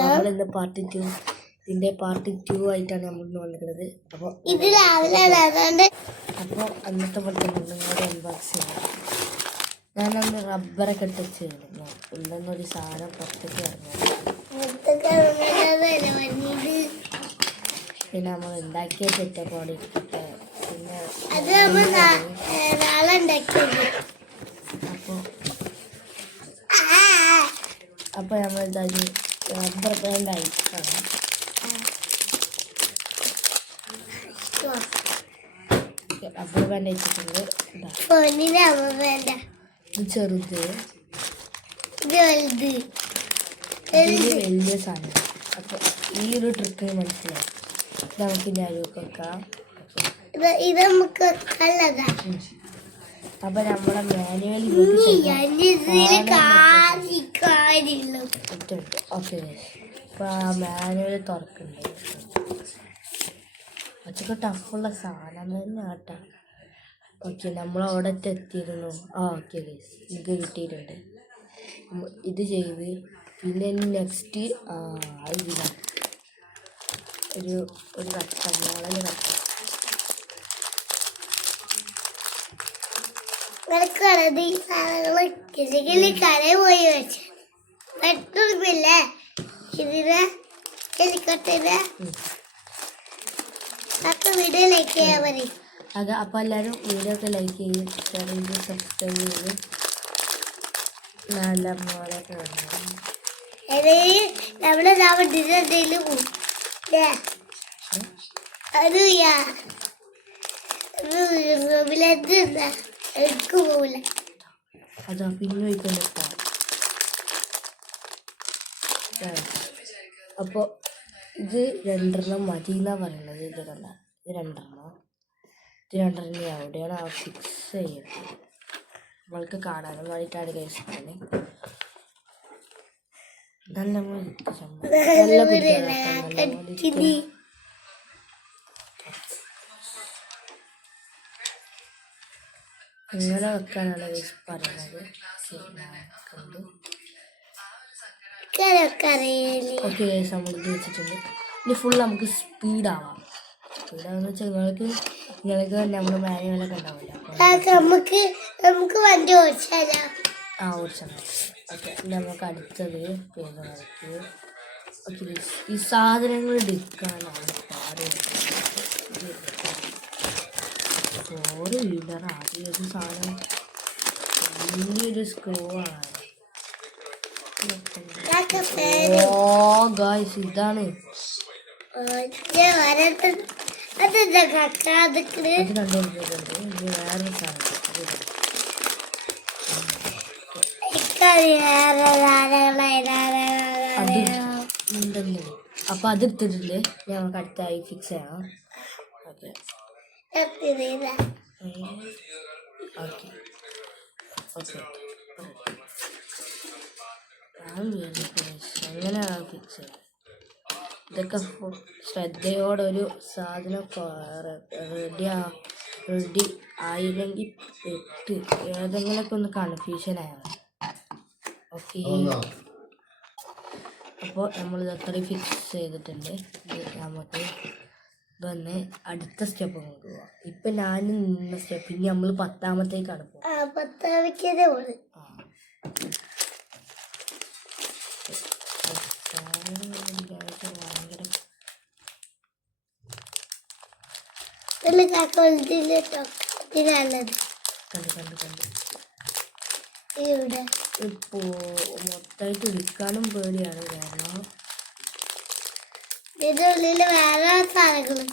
നമ്മളിന്ന് പാർട്ട് 2 ആയിട്ടാണ് നമ്മൾ വന്നിട്ടുള്ളത്. അപ്പോൾ അന്നത്തെ പോലെ തന്നെ നിങ്ങളുടെ അൺബോക്സ് ചെയ്യാം. ഞാനൊന്ന് റബ്ബറൊക്കെ ഇട്ടിച്ച് ഉണ്ടെന്നൊരു സാധനം പുറത്തേക്ക് ഇറങ്ങി. പിന്നെ നമ്മൾ ഉണ്ടാക്കിയ സെറ്റപ്പ് അവിടെ ഇട്ടിട്ട് പിന്നെ അപ്പോൾ നമ്മൾ ഇതാക്കി റബ്ബർ ബാൻഡ് അയച്ചാണ്. റബ്ബർ ബാൻഡ് അയച്ചിട്ടുണ്ട്. ചെറുത് വലിയ സാധനം. അപ്പോൾ ഈ ഒരു ട്രിക്ക് മനസ്സിലായി. നമുക്ക് ഞാനൊക്കെ വെക്കാം. അപ്പൊ നമ്മളെ മാനുവലി ഓക്കെ. അപ്പൊ ആ മാനുവല് തുറക്കുന്നുണ്ട്. കുറച്ചൊക്കെ ടഫുള്ള സാധനം തന്നെ ആട്ടാ. ഓക്കെ, നമ്മളവിടെ എത്തിയിരുന്നു. ഓക്കെ ഗൈസ്, ഇത് കിട്ടിയിട്ടുണ്ട്. ഇത് ചെയ്ത് പിന്നെ നെക്സ്റ്റ് ഇതില്ല ഒരു കട്ട മോളല് കടയിൽ പോയി വെച്ചു ഇതിന് ഹെലികോപ്റ്ററിന് വീഡിയോ ലൈക്ക് ചെയ്യാൻ മതി. അത് അപ്പോൾ എല്ലാവരും വീഡിയോ ഒക്കെ ലൈക്ക് ചെയ്യും, ഷെയർ ചെയ്ത് സബ്സ്ക്രൈബ് ചെയ്ത് നല്ല മോളെ നമ്മുടെ അതാ പിന്നെ വയ്ക്കണ്ട. അപ്പോൾ ഇത് 2 മതി എന്നാണ് പറയുന്നത്. ഇത് കണ്ട, ഇത് 2 എവിടെയാണ് ആ ഫിക്സ് ചെയ്യുന്നത് നമ്മൾക്ക് കാണാനും വേണ്ടിയിട്ടാണ് കേസാണ്. നല്ല ഇങ്ങനെ വെക്കാനാണ് കേസ് പറയുന്നത്. ഓക്കെ കേസ് നമ്മൾ ഇത് വെച്ചിട്ടുണ്ട്. ഇനി ഫുൾ നമുക്ക് സ്പീഡാവാം. സ്പീഡാന്ന് വെച്ചാൽ നിങ്ങൾക്ക് നമ്മുടെ മാനുവലൊക്കെ ഉണ്ടാവില്ല. നമുക്ക് വണ്ടി ഓടിച്ചാൽ ഓക്കെ. നമുക്ക് അടുത്തത് പേര് വരയ്ക്ക്. ഓക്കെ, ഈ സാധനങ്ങൾ എടുക്കാനാണ് പാട്. 4 വീലർ ആദ്യം ഒരു സാധനം വലിയൊരു സ്ക്രൂ ആണ്. ഗായ്സ്, ഇതാണ് വേറൊരു സാധനം. അപ്പൊ അതെടുത്തിട്ടില്ലേ, ഞങ്ങൾക്ക് അടുത്തായി ഫിക്സ് ചെയ്യണം. ഓക്കെ ഓക്കെ ഓക്കെ അങ്ങനെ ഫിക്സ് ചെയ്യാം. ഇതൊക്കെ ശ്രദ്ധയോടൊരു സാധനം റെഡി ആയില്ലെങ്കിൽ ഏതെങ്കിലുമൊക്കെ ഒന്ന് കൺഫ്യൂഷൻ ആയാൽ. ഓക്കെ, അപ്പോൾ നമ്മൾ ഇതത്രയും ഫിക്സ് ചെയ്തിട്ടുണ്ട്. നമുക്ക് ഇതൊന്ന് അടുത്ത സ്റ്റെപ്പ് നോക്കുക. ഇപ്പം ഞാൻ നിന്ന സ്റ്റെപ്പ് ഇനി നമ്മൾ 10ാമത്തേക്കാണ് പോകുന്നത്. ഇപ്പോ മൊത്തമായിട്ട് എടുക്കാനും പേടിയാണ്. കാരണം ഇതിന്റെ ഉള്ളില് വേറെ സാധനങ്ങളും.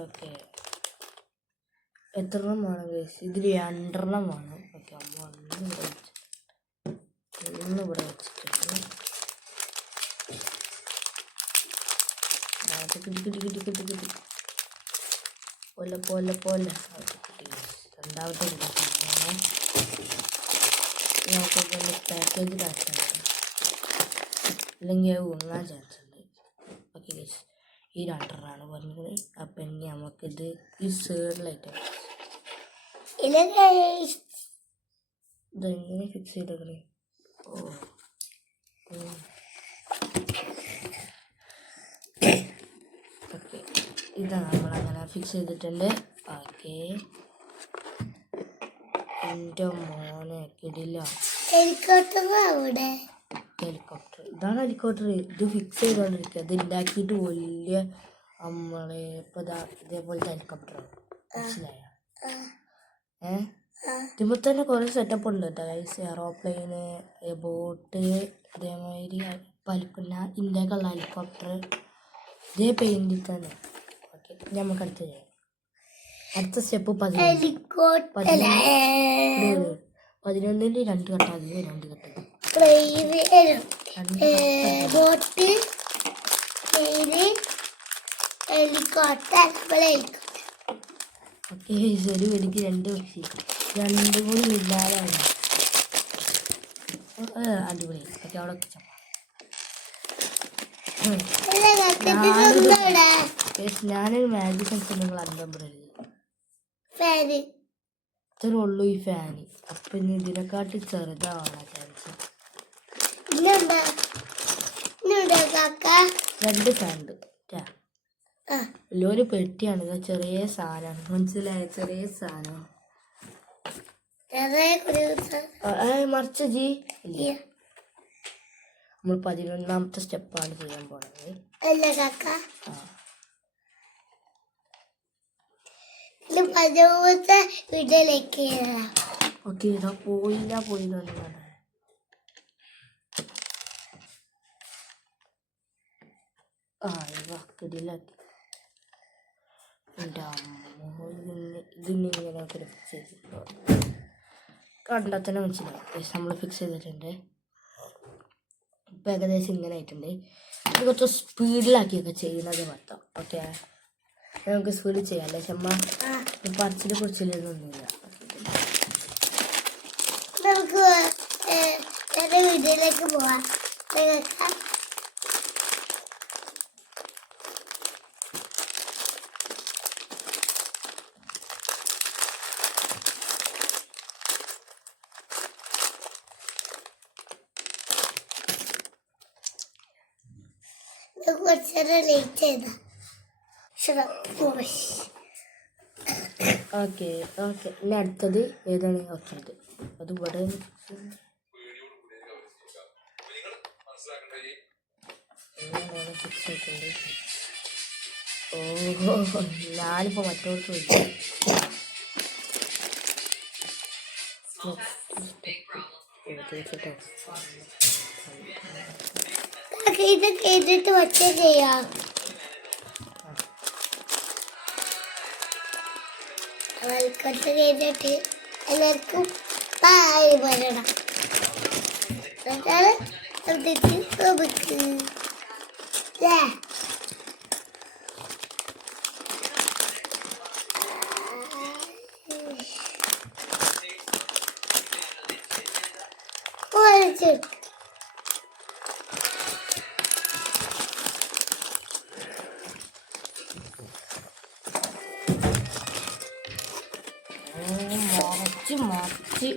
ഓക്കെ, എത്രണ്ണം വേണം ഗൈസ്? ഇതിൽ 2 വേണം. ഓക്കെ, അമ്മ ഒന്ന് ഇവിടെ വെച്ചിട്ടുണ്ട്. പോലെ രണ്ടാമത്തെ പാക്കേജ് കാണിച്ചാൽ അല്ലെങ്കിൽ അത് ഉണ്ണാൻ ചാൻസ് ഉണ്ട്. ഓക്കെ ഗൈസ്, ഈ 2 പറഞ്ഞത്. അപ്പം ഇനി നമുക്കിത് ഈ സൈഡിലായിട്ട് ഇതെങ്ങനെ ഫിക്സ് ചെയ്തേക്കണേ? ഓ ഓക്കെ, ഇതാണ് നമ്മളങ്ങനെ ഫിക്സ് ചെയ്തിട്ടുണ്ട്. ഓക്കെ, എൻ്റെ മോനെ കിടില്ല ഹെലികോപ്റ്റർ. ഇതാണ് ഹെലികോപ്റ്റർ. ഇത് ഫിക്സ് ചെയ്തോണ്ടിരിക്കുക. ഇത് ഉണ്ടാക്കിയിട്ട് വലിയ നമ്മളെ ഇപ്പൊ ഇതേപോലത്തെ ഹെലികോപ്റ്ററാണ്. മനസ്സിലായ? ഇതിപ്പോൾ തന്നെ കുറേ സെറ്റപ്പ് ഉണ്ട് കേട്ടോ ഗൈസ്. എയറോപ്ലെയിന്, ബോട്ട്, ഇതേമാതിരി പലിക്കുന്ന ഇന്ത്യക്കുള്ള ഹെലികോപ്റ്റർ ഇതേ പെയിൻറ്റിൽ തന്നെ. ഓക്കെ, നമുക്ക് അടുത്ത് ചെയ്യാം. അടുത്ത സ്റ്റെപ്പ് 11. 11ൻ്റെ 2 ഘട്ടം. 2 ഘട്ടം ഓക്കെ. ഒരു വെടിക്ക് 2 പക്ഷി, 2 കൂടി ഇല്ലാതാണ്. അടിപൊളി. ഓക്കെ, അവിടെ ഞാനൊരു മാജിക് സെൻസ് നിങ്ങൾ അന്തപ്പെടരുത്. ഇത്രേ ഉള്ളൂ ഈ ഫാന്. അപ്പം ഇനി ഇതിനെക്കാട്ടി ചെറുതാവാൻ ചാൻസ്. 2 ഫാൻ ഉണ്ട്. വലിയൊരു പെട്ടിയാണ്. ചെറിയ സാധനമാണ്. മനസ്സിലായ? ചെറിയ സാധനം മറിച്ച ജി. നമ്മൾ 11ാമത്തെ സ്റ്റെപ്പാണ് ചെയ്യാൻ പോണത്. ഓക്കെ, ഇതാ പോയില്ല. കിടിലാക്കി. എൻ്റെ അമ്മ, ഇതിങ്ങനെ ഫിക്സ് ചെയ്തിട്ടുണ്ടോ? കണ്ടാൽ തന്നെ മനസ്സിലാവും. നമ്മൾ ഫിക്സ് ചെയ്തിട്ടുണ്ട്. ഇപ്പം ഏകദേശം ഇങ്ങനെ ആയിട്ടുണ്ട്. ഇത് കുറച്ച് സ്പീഡിലാക്കിയൊക്കെ ചെയ്യുന്നത് മൊത്തം. ഓക്കെ, നമുക്ക് സ്പീഡിൽ ചെയ്യാം അല്ലേ ചമ്മ? പറിച്ചിനെ കുറിച്ചില്ലൊന്നുമില്ല. നമുക്ക് വീഡിയോയിലേക്ക് പോവാം. കുറച്ചേരം ലേറ്റ് ചെയ്താ. ഓക്കെ ഇനി അടുത്തത് ഏതാണ്? ഓക്കെ, അത് ഇവിടെ ഫിക്സ് ആയിട്ടുണ്ട്. ഓഹോ, ഞാനിപ്പോൾ മറ്റോടത്ത് പോയി. ഇത് ചെയ്തിട്ട് ഒറ്റ ചെയ്യാം. കൊച്ച ചെയ്തിട്ട് എല്ലാവർക്കും പായി വരണം. മറിച്ച്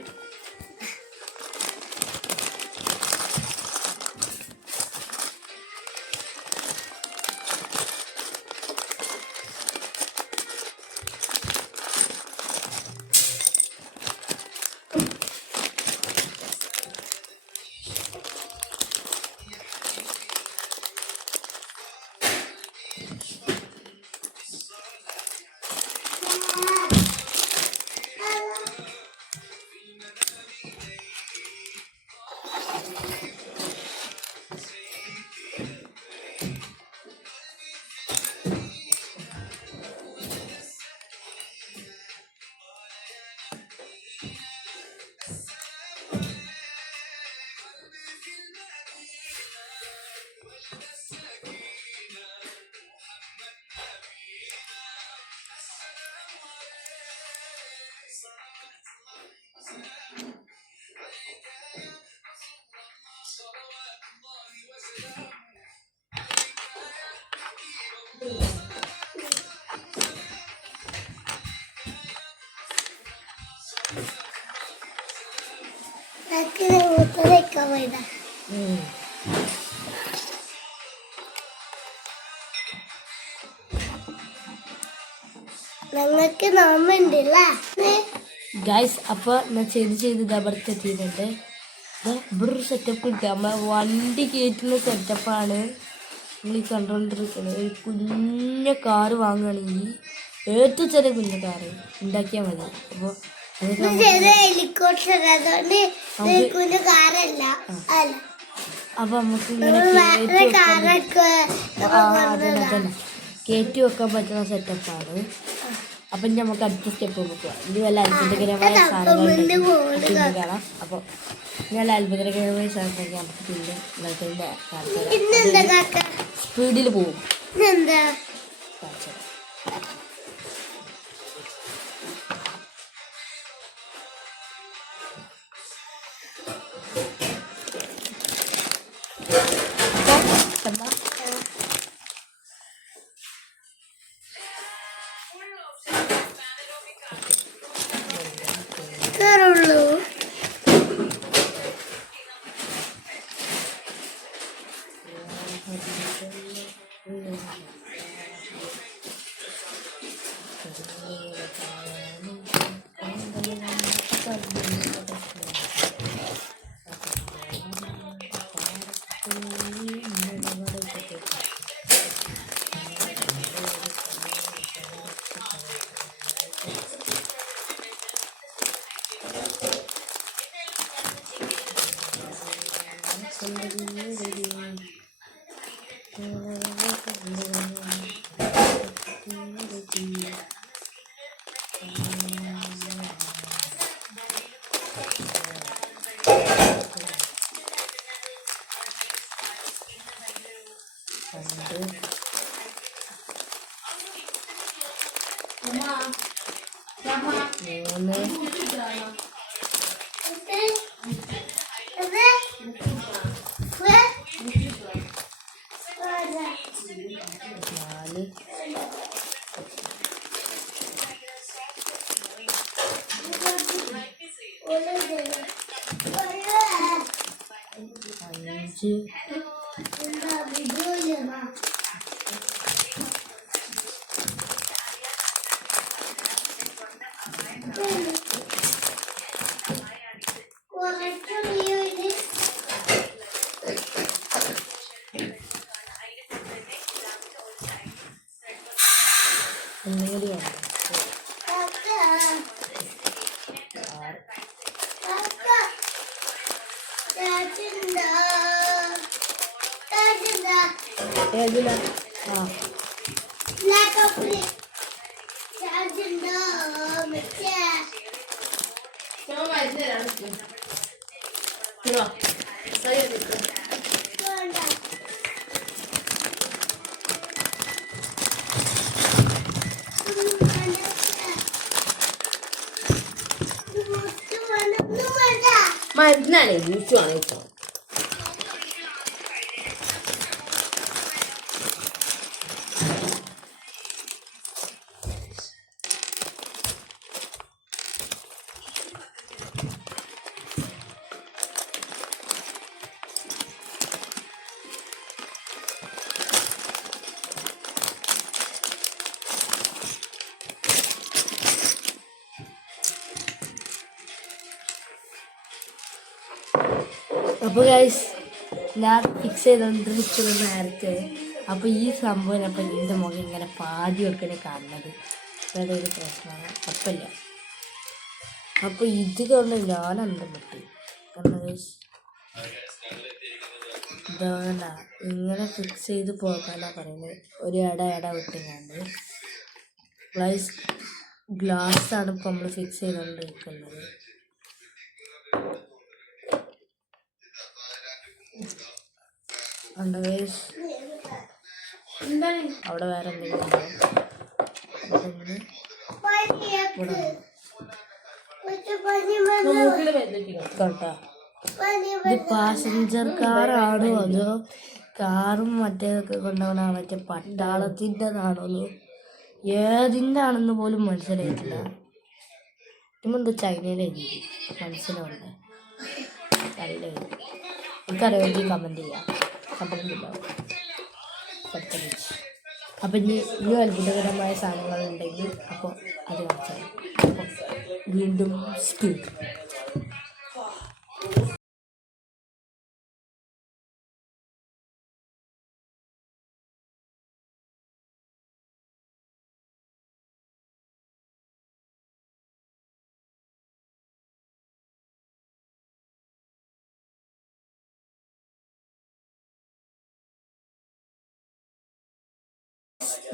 ഞങ്ങൾക്ക് നോമ്പുണ്ടല്ലേ ഗൈസ്. അപ്പോൾ ഞാൻ ചെയ്ത് ഇതവിടുത്തെ എത്തിയിട്ടുണ്ട്. ഇവിടെ ഒരു സെറ്റപ്പ് കിട്ടുക. നമ്മളെ വണ്ടി കയറ്റുന്ന സെറ്റപ്പാണ് നമ്മൾ ഈ കണ്ടുകൊണ്ടിരിക്കുന്നത്. ഒരു കുഞ്ഞ കാറ് വാങ്ങുകയാണെങ്കിൽ ഏറ്റവും ചെറിയ കുഞ്ഞ കാറ് ഉണ്ടാക്കിയാൽ മതി. അപ്പോൾ അപ്പോൾ നമുക്ക് ഇങ്ങനെ കയറ്റി വെക്കാൻ പറ്റുന്ന സെറ്റപ്പാണ്. അപ്പം നമുക്ക് അടുത്ത സ്റ്റെപ്പ് നോക്കുക. ഇത് വല്ല അത്ഭുതകരമായ സാധനങ്ങൾ കാണാം. അപ്പോൾ ഞാൻ അത്ഭുതകരമായ സാധനങ്ങൾ നമുക്ക് പിന്നെ സ്പീഡിൽ പോകും. കേറുള്ളൂ. മരുന്നാണ് ജ്യൂസുമാണ് ഇഷ്ടം. അപ്പോൾ ഗൈസ് ഞാൻ ഫിക്സ് ചെയ്തുകൊണ്ടിരിക്കുന്നത് നേരത്തെ. അപ്പോൾ ഈ സംഭവം അപ്പം എൻ്റെ മുഖം ഇങ്ങനെ പാതി വെക്കണേ കാണുന്നത് അതൊരു പ്രശ്നമാണ്. അപ്പല്ല അപ്പോൾ ഇത് കൊണ്ട് ഞാൻ അന്തം വിട്ടു. കാരണം ഗൈസ് ഇതാണ്ട ഇങ്ങനെ ഫിക്സ് ചെയ്ത് പോകാനാണ് പറയുന്നത്. ഒരു ഇട വിട്ടുകൊണ്ട് ഗ്ലാസ്സാണ് ഇപ്പോൾ നമ്മൾ ഫിക്സ് ചെയ്തുകൊണ്ടിരിക്കുന്നത്. അവിടെ വേറെ എന്തെങ്കിലും കേട്ടോ. ഇത് പാസഞ്ചർ കാറാണോ അതോ കാറും മറ്റേതൊക്കെ കൊണ്ടുപോകണ മറ്റേ പട്ടാളത്തിൻ്റെതാണോ ഏതിൻ്റെ ആണെന്ന് പോലും മനസ്സിലായിട്ടില്ല. ഇതെന്താ ചൈനയിലെ മനസ്സിലാവുന്നത്. നിങ്ങൾക്ക് അറിയാമെങ്കിൽ കമൻറ്റ് ചെയ്യാം. കമൻറ്റിലുണ്ടാവും. അപ്പം ഇനി അത്ഭുതകരമായ സാധനങ്ങളുണ്ടെങ്കിൽ അപ്പോൾ അത് കാണിച്ചാൽ അപ്പോൾ വീണ്ടും സ്കിൽ.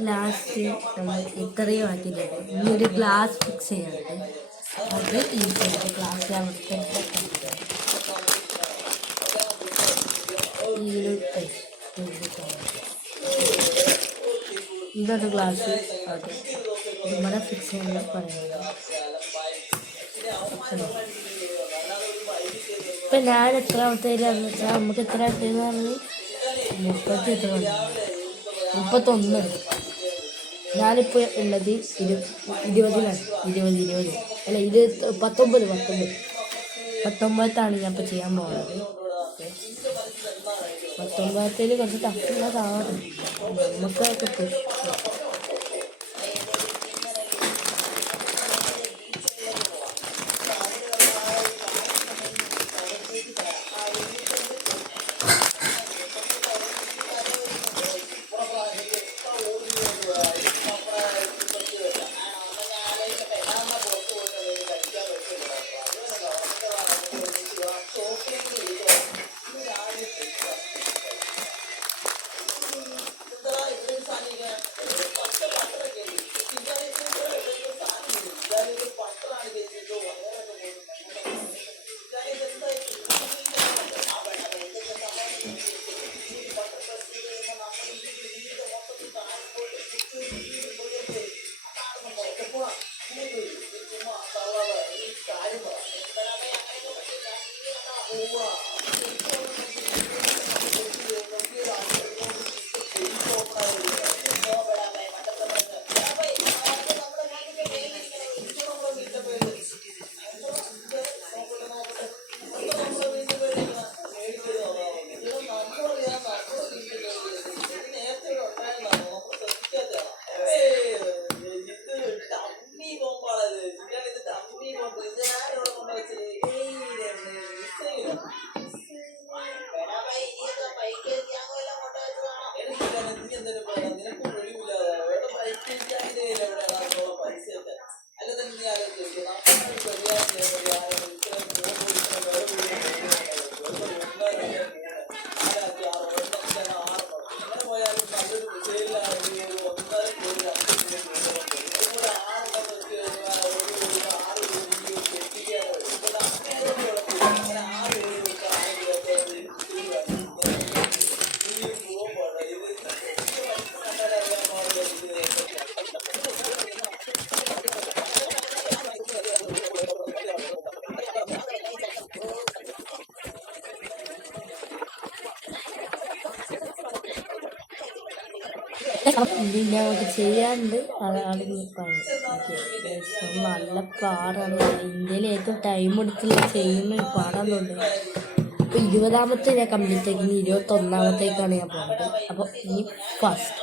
ലാസ്റ്റ് നമ്മൾ ഇത്രയും ആക്കിയിട്ടുണ്ട്. ഇനി ഒരു ഗ്ലാസ് ഫിക്സ് ചെയ്യാനുണ്ട്. അത് ഈ സൈഡ് ഗ്ലാസ് അവിടുത്തെ ഇതൊരു ഗ്ലാസ് അത് ഇവിടെ ഫിക്സ് ചെയ്യാൻ പറയുന്നത്. ഇപ്പം ഞാൻ എത്രാമത്തേലാന്ന് വെച്ചാൽ നമുക്ക് എത്ര ആയിട്ടെന്ന് പറഞ്ഞ് 31. ഞാനിപ്പോൾ ഉള്ളത് 20ലാണ്. 20 അല്ല 19ാണ് ഞാൻ ഇപ്പോൾ ചെയ്യാൻ പോകുന്നത്. 19ത്തിൽ കുറച്ച് ടഫുള്ളതാണ് നമുക്കൊക്കെ പുഷ്. പിന്നെ നമുക്ക് ചെയ്യാണ്ട് അതാണ് നല്ല പാടാണ്. ഇന്ത്യയിൽ ഏറ്റവും ടൈം എടുത്തുള്ള ചെയ്യുന്ന പാടാന്നുണ്ട്. അപ്പോൾ 20ാമത്തെ ഞാൻ കംപ്ലീറ്റ് ആക്കി. ഇനി 21ാമത്തേക്കാണ് ഞാൻ പോകുന്നത്. അപ്പോൾ ഇനി ഫസ്റ്റ്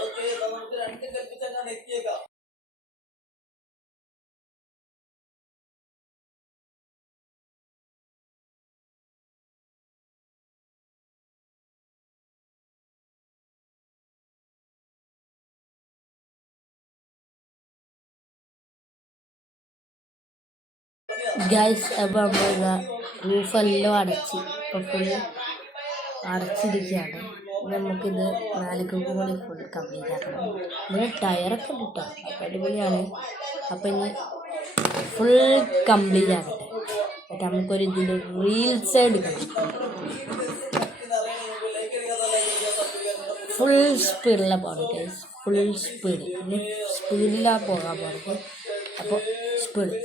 ഗൈസ്. അപ്പോൾ നമ്മൾ റൂഫെല്ലാം അടച്ച് ഇപ്പോൾ ഫുൾ അടച്ചിരിക്കുകയാണ്. നമുക്കിത് 4 കൂടി ഫുൾ കംപ്ലീറ്റ് ആക്കണം. ഇതിന് ടയറൊക്കെ ഉണ്ട് കേട്ടോ. അപ്പോൾ അടിപൊളിയാണ്. അപ്പോൾ ഇനി ഫുൾ കംപ്ലീറ്റ് ആക്കട്ടെ. എന്നിട്ട് നമുക്കൊരു ഇതിൻ്റെ റീൽസ് എടുക്കണം. ഫുൾ സ്പീഡിലാണ് പോകണം ഗൈസ്. Full speed. പിന്നെ സ്പീഡിലാണ് പോകാൻ പോകുന്നത്. അപ്പോൾ സ്പീഡ്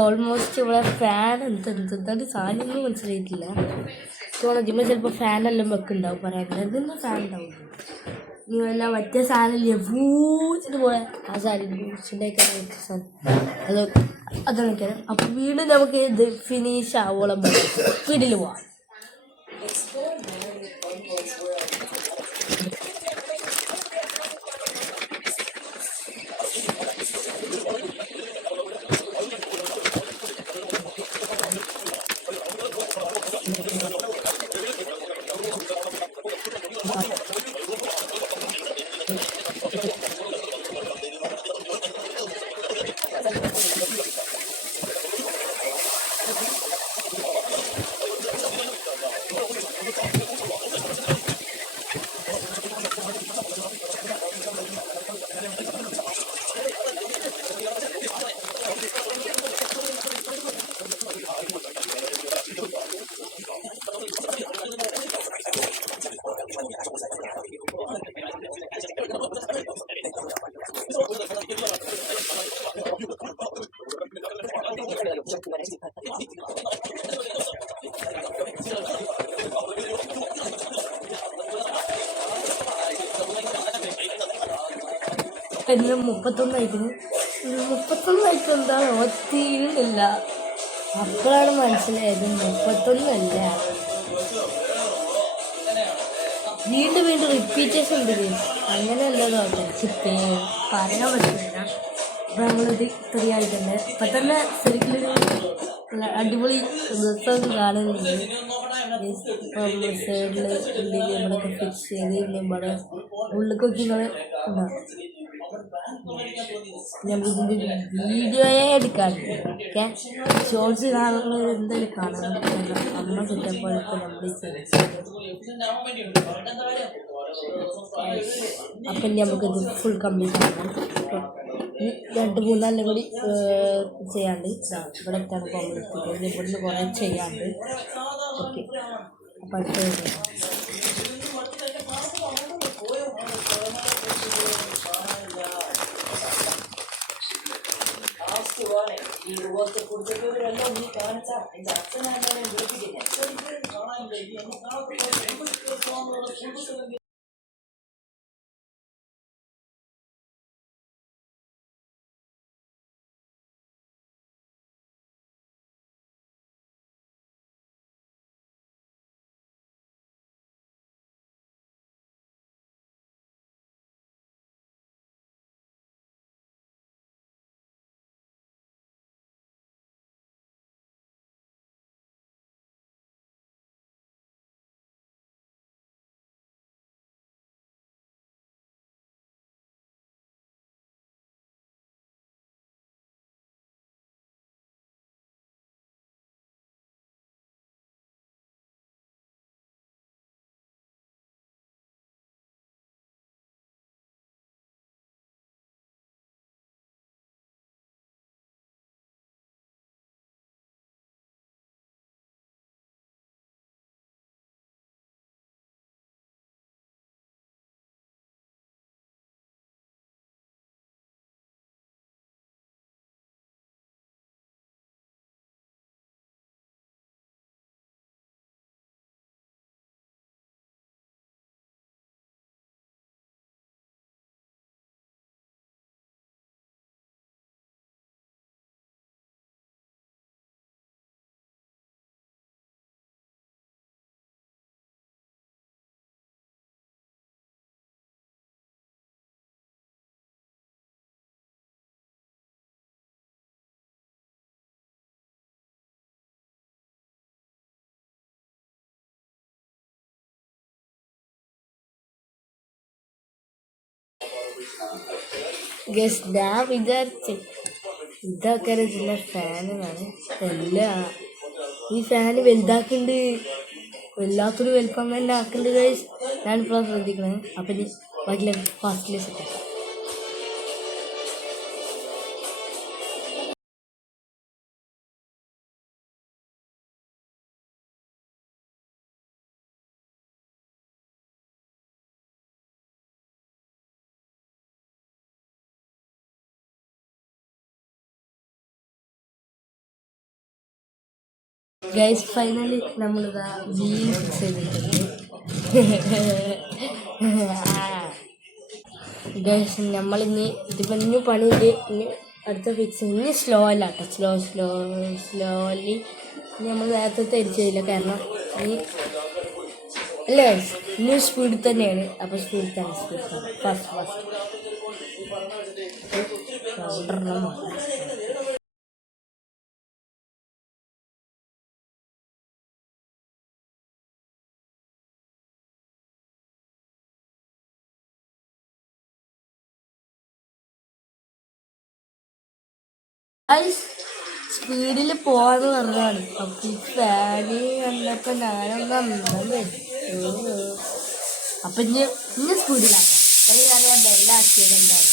ഓൾമോസ്റ്റ് ഇവിടെ ഫാൻ എന്താണ് സാധനമൊന്നും മനസ്സിലായിട്ടില്ല. തോന്നുന്നു ജിമ്മ ചിലപ്പോൾ ഫാനെല്ലാം വെക്കുന്നുണ്ടാവും, പറയാൻ ഇതൊന്നും ഫാൻ ഉണ്ടാവും. നീ വല്ല മറ്റേ സാധനമില്ലേ പൂച്ചിട്ട് പോയ ആ സാധനം പൂച്ചിൻ്റെ അതൊക്കെ. അപ്പം വീണ്ടും നമുക്ക് ഇത് ഫിനിഷ് ആവോളം വീട്ടിൽ പോവാം. പിന്നെ 31 എന്താ ഒത്തിരില്ല. അപ്പോഴാണ് മനസ്സിലായത് 31 വീണ്ടും റിപ്പീറ്റേഷൻ ഉണ്ട്. അങ്ങനെയല്ലല്ലോ പറയാൻ പറ്റില്ല. അപ്പോൾ നമ്മളിത് ഇത്രയായിട്ടുണ്ട്. ഇപ്പം തന്നെ ശരിക്കും അടിപൊളി ദിവസം കാണുന്നുണ്ട്. ഇപ്പം സൈഡിൽ ഉള്ളിൽ നമ്മളൊക്കെ ഫിക്സ് ചെയ്ത് നമ്മുടെ ഉള്ളിലേക്ക് ഉണ്ടാവും. നമ്മളിതിൻ്റെ വീഡിയോയെ എടുക്കാറുണ്ട്. ഓക്കെ, ഷോർട്സ് കാണുന്നത് എന്തായാലും കാണണം. അമ്മ സെറ്റപ്പോഴൊക്കെ നമ്മൾ അപ്പം നമുക്കിത് ഫുൾ കംപ്ലീറ്റ് ആക്കണം. 2-3 കൂടി ചെയ്യാണ്ട് ഇവിടെ എത്താണ് പോകുമ്പോൾ ഇവിടുന്ന് കുറേ ചെയ്യാണ്ട്. ഓക്കെ, അപ്പം അടുത്ത ഞാൻ വിചാരിച്ചു ഇതൊക്കെ ഇതിൻ്റെ ഫാനാണ്. എല്ലാം ഈ ഫാന് വലുതാക്കുന്നുണ്ട്, വല്ലാത്തൊരു വെൽക്കം തന്നെ ആക്കുന്നുണ്ട് ഗൈസ്. ഞാനിപ്പോൾ ശ്രദ്ധിക്കണേ. അപ്പം ബാക്കിയുള്ള ഫാസ്റ്റിലെ സെറ്റ് ഗൈസ് ഫൈനലി നമ്മളിതാ വീൽ ഫിക്സ് ചെയ്തിട്ടുണ്ട്. ഗൈസ് നമ്മളിനി ഇതിപ്പോൾ ഇനി പണിയിൽ ഇനി അടുത്ത ഫിക്സ് ഇനി സ്ലോ അല്ല കേട്ടോ, സ്ലോലി നമ്മൾ നേരത്തെ തിരിച്ചില്ല. കാരണം ഈ അല്ലേ ഇനി സ്പീഡിൽ തന്നെയാണ്. അപ്പോൾ സ്പീഡിൽ തന്നെ ഫസ്റ്റ് സ്പീഡിൽ പോവാന്ന് പറഞ്ഞാണ്. അപ്പം ഈ ഫാന് കണ്ടപ്പോൾ ഞാനൊന്ന് അന്തം വരും. അപ്പം ഇനി സ്പീഡിലാക്കാം. അപ്പോൾ ഞാൻ ബെല്ലാക്കിയത് എന്താണ്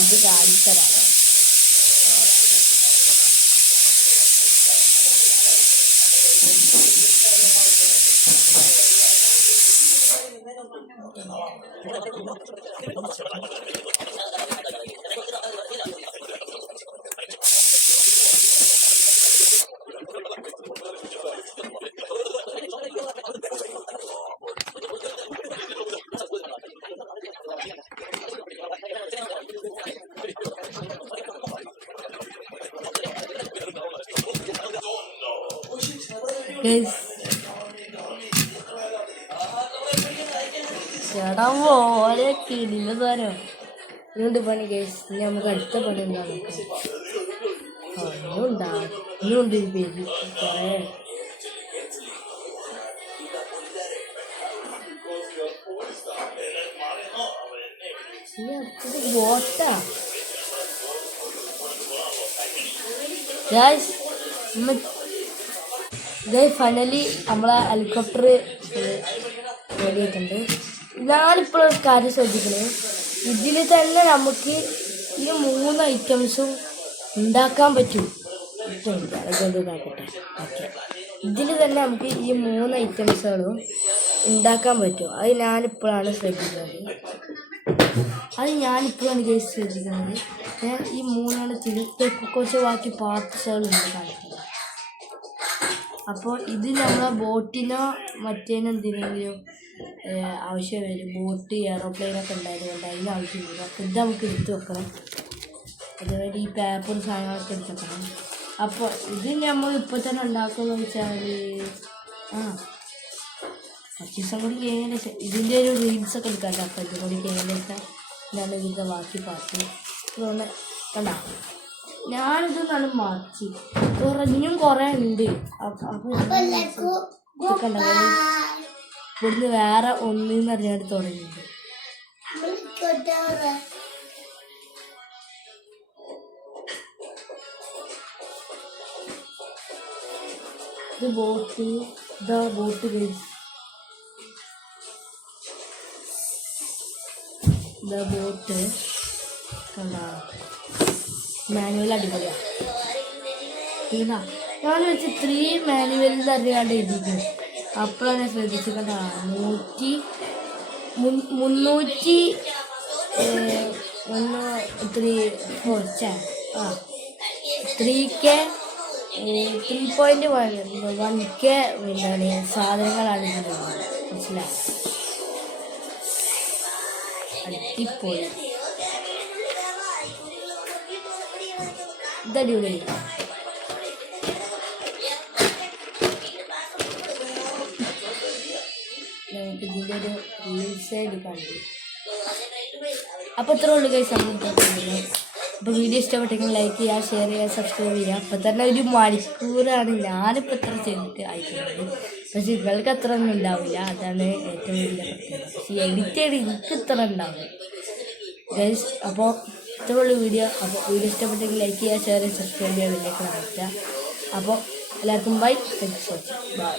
ഇത് കാണിച്ചതാണ്. ചേടാ പോലെ കിടില തരം ഇതുകൊണ്ട് പണി കേസ്. ഇനി നമുക്ക് അടുത്ത പണി എന്താണ് ഉണ്ടാവും. ഇനിയുണ്ട് ഈ പേര് കുറേ. ബോട്ടാ ഫൈനലി നമ്മളെ ഹെലികോപ്റ്റർ റെഡി ആയിട്ടുണ്ട്. ഞാനിപ്പോൾ ഒരു കാര്യം ശ്രദ്ധിക്കുന്നത്, ഇതിൽ തന്നെ നമുക്ക് ഈ 3 ഐറ്റംസും ഉണ്ടാക്കാൻ പറ്റും. ഓക്കെ, ഇതിൽ തന്നെ നമുക്ക് ഈ 3 ഐറ്റംസുകളും ഉണ്ടാക്കാൻ പറ്റും. അത് ഞാനിപ്പോഴാണ് ശ്രദ്ധിക്കുന്നത്. ഈ 3 തിരിച്ച് കുറച്ച് ബാക്കി പാർട്സുകളുണ്ട് കാണിക്കുന്നത്. അപ്പോൾ ഇത് നമ്മളെ ബോട്ടിനോ മറ്റേനെന്തിനെങ്കിലും ആവശ്യം വരും. ബോട്ട് എയറോപ്ലെയിനൊക്കെ ഉണ്ടായതുകൊണ്ട് അതിന് ആവശ്യം വരും. അപ്പോൾ ഇത് നമുക്ക് എടുത്ത് വെക്കണം. അതുപോലെ ഈ പേപ്പർ സാധനങ്ങളൊക്കെ എടുത്ത് വെക്കണം. അപ്പോൾ ഇത് നമ്മൾ ഇപ്പോൾ തന്നെ ഉണ്ടാക്കുമെന്ന് വെച്ചാൽ 10 ദിവസം കൂടി കഴിഞ്ഞ ശേഷം ഇതിൻ്റെ ഒരു റീൽസൊക്കെ എടുക്കാം. അപ്പോൾ ഇതും കൂടി കഴിഞ്ഞ ശേഷം ഇതാണ് ഇതിൻ്റെ ബാക്കി പാർട്ടി. അതുകൊണ്ട് കണ്ടാ ഞാനിത് നല്ല മാറ്റി കുറഞ്ഞും കുറേ ഉണ്ട്. അപ്പോൾ ഇവിടുന്ന് വേറെ ഒന്നിന്ന് അറിയാണ്ട് തുടങ്ങിയിട്ടുണ്ട്. ഇത് ബോട്ട് ബോട്ട് കണ്ടാ മാനുവൽ അടിപൊളിയാണ്. പിന്നെ ഞാൻ വെച്ച് 3 മാനുവലിൽ അറിയാണ്ട് എഴുതിയിരിക്കുന്നത്. അപ്പോഴാണ് ശ്രദ്ധിച്ചത്. 3.1K എന്താണ് സാധനങ്ങളാണ് ഇതിലുള്ളത്. മനസ്സിലായി? അടിപൊളി. ഇതടിപൊളി. നമുക്ക് ഇതിൻ്റെ ഒരു റീൽസൈഡ് കണ്ടു. അപ്പോൾ ഇത്രേ ഉള്ളൂ ഗൈസ്. അപ്പോൾ വീഡിയോ ഇഷ്ടപ്പെട്ടെങ്കിൽ ലൈക്ക് ചെയ്യുക, ഷെയർ ചെയ്യുക, സബ്സ്ക്രൈബ് ചെയ്യുക. അപ്പോൾ തന്നെ ഒരു മണിക്കൂറാണ് ഞാനിപ്പോൾ ഇത്ര ചെയ്തിട്ട് അയക്കുന്നത്. പക്ഷെ നിങ്ങൾക്ക് അത്ര ഒന്നും ഉണ്ടാവില്ല. അതാണ് ഏറ്റവും വലിയ പ്രത്യേകത. പക്ഷേ എഡിറ്റ് ചെയ്ത് എനിക്ക് ഇത്ര ഉണ്ടാവും ഗൈസ്. അപ്പോൾ ഇത്രേ ഉള്ളൂ വീഡിയോ. അപ്പോൾ വീഡിയോ ഇഷ്ടപ്പെട്ടെങ്കിൽ ലൈക്ക് ചെയ്യുക, ഷെയർ ചെയ്യുക, സബ്സ്ക്രൈബ് ചെയ്യുക, വലിയ പറ്റുക. അപ്പോൾ എല്ലാവർക്കും bye. Thank you so much. By.